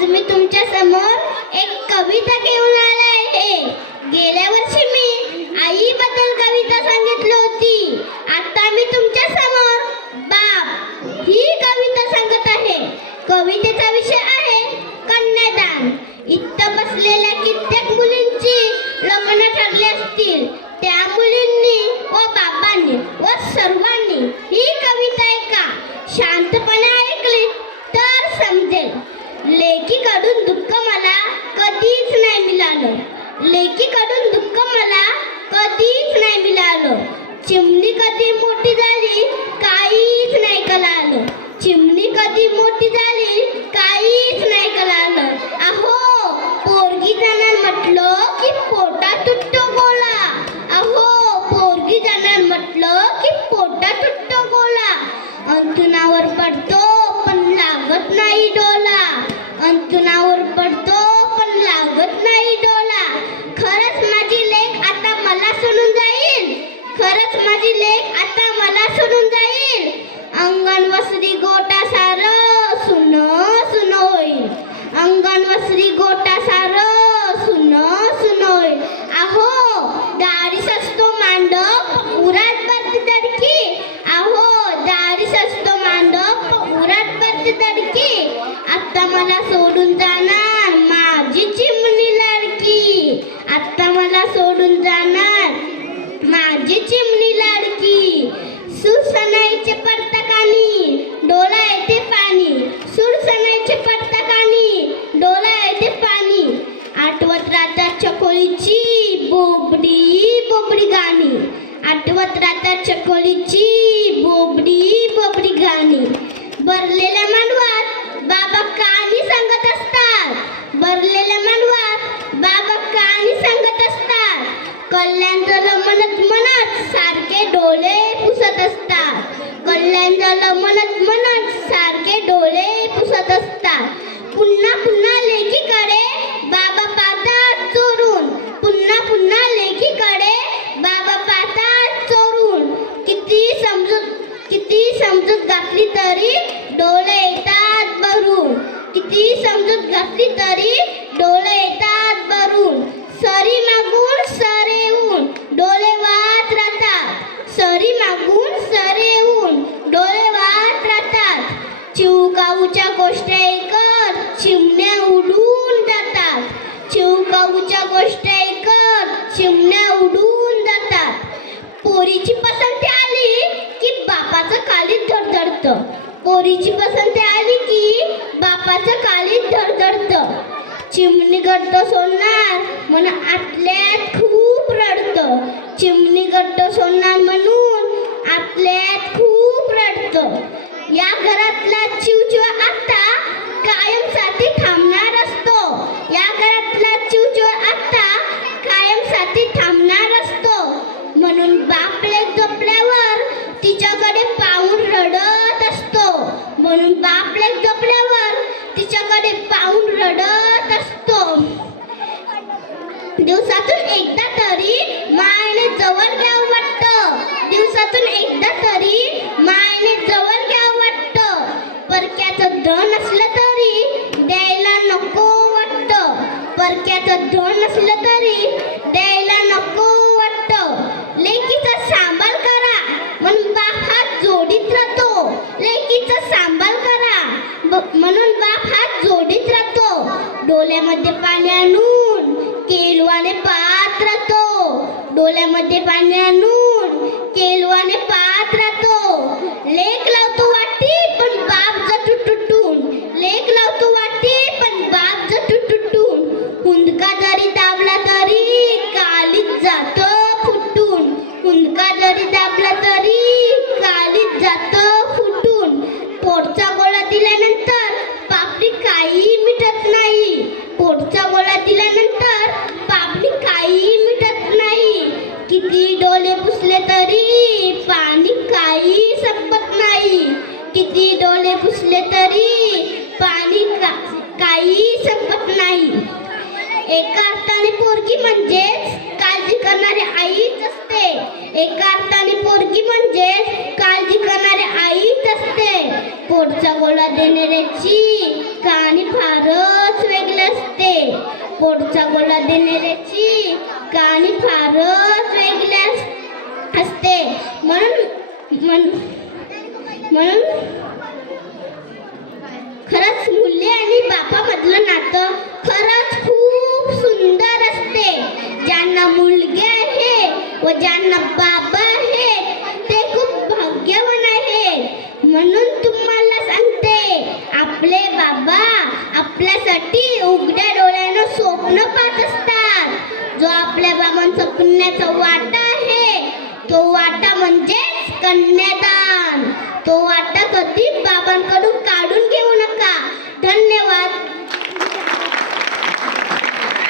आज मी तुमच्यासमोर एक कविता घेऊन आले आहे. गेल्या वर्षी मी आईबद्दल कविता सांगितली होती. आता मी तुमच्यासमोर बाप ही कविता सांगत आहे. कवितेचा विषय आहे कन्यादान. इथं बसलेल्या कित्येक मुलींची लग्न ठरली असतील. त्या चिमणी अंगण गोटा सार सुन सुन होईल अहो दारी सस्तो मांडप उरात भरती दडकी अहो दारी सस्तो मांडप उरात भरती दडकी आता मला सोडून जाणार माझी चिमणी लाडकी. आता मला सोडून जाणार माझी चिमणी लाडकी. सुसनाईचे पडता बोबडी बोबडी गाणी. आठवत राहतात चकोलीची बोबडी बोबडी गाणी. भरलेल्या मांडवात बाबा कहाणी सांगत असतात. भरलेल्या मांडवात बाबा कहाणी सांगत असतात. कल्याण झालं म्हणत म्हणत सारखे डोळे पुसत असतात. कल्याण झालं म्हणत म्हणत सारखे डोळे पुसत असतात. पुन्हा पुन्हा लेकीकडे चिवकाऊच्या गोष्ट ऐकत चिमण्या उडून जातात. चिवकाऊच्या गोष्ट ऐकत चिमण्या उडून जातात. पोरीची पसंती आली की बापाचं कालीच धडधडत. पोरीची पसंती आली की बापाचं कालीच धडधडत. चिमणी गट्ट सोडणार म्हणून आतल्यात म्हणून बापले जपल्यावर तिच्याकडे पाहून रडत असतो. दिवसातून एकदा तरी मायने जवळ घ्यावं बाप हात जोडीत राहतो. डोळ्यामध्ये पाणी आणून केलवाने पाहत राहतो. डोळ्यामध्ये पाणी आणून केलवाने पाहत राहतो. लेख लावतो वाटी पण बाप जटू तुटून लेख लावतो वाटी पण बाप जटू तुटून हुंदका जरी दाबला तरी कालीच जातो फुटून. हुंदका जरी दाबला तरी नाही. एका अर्थाने पोरगी म्हणजेच काळजी करणारी आईच असते. एका अर्थाने पोरगी म्हणजेच काळजी करणारी आईच असते. पोटचा गोळा देणाऱ्याची कहाणी फारच वेगळी असते. पोटचा गोळा देणाऱ्याची कहाणी फारच वेगळी असते. म्हणून म्हणून खरंच मुले आणि बापामधला ती उघड्या डोळ्यानं स्वप्न पाहत असतात. जो आपल्या बाबांचा पुण्याचा वाटा आहे तो वाटा म्हणजेच कन्यादान.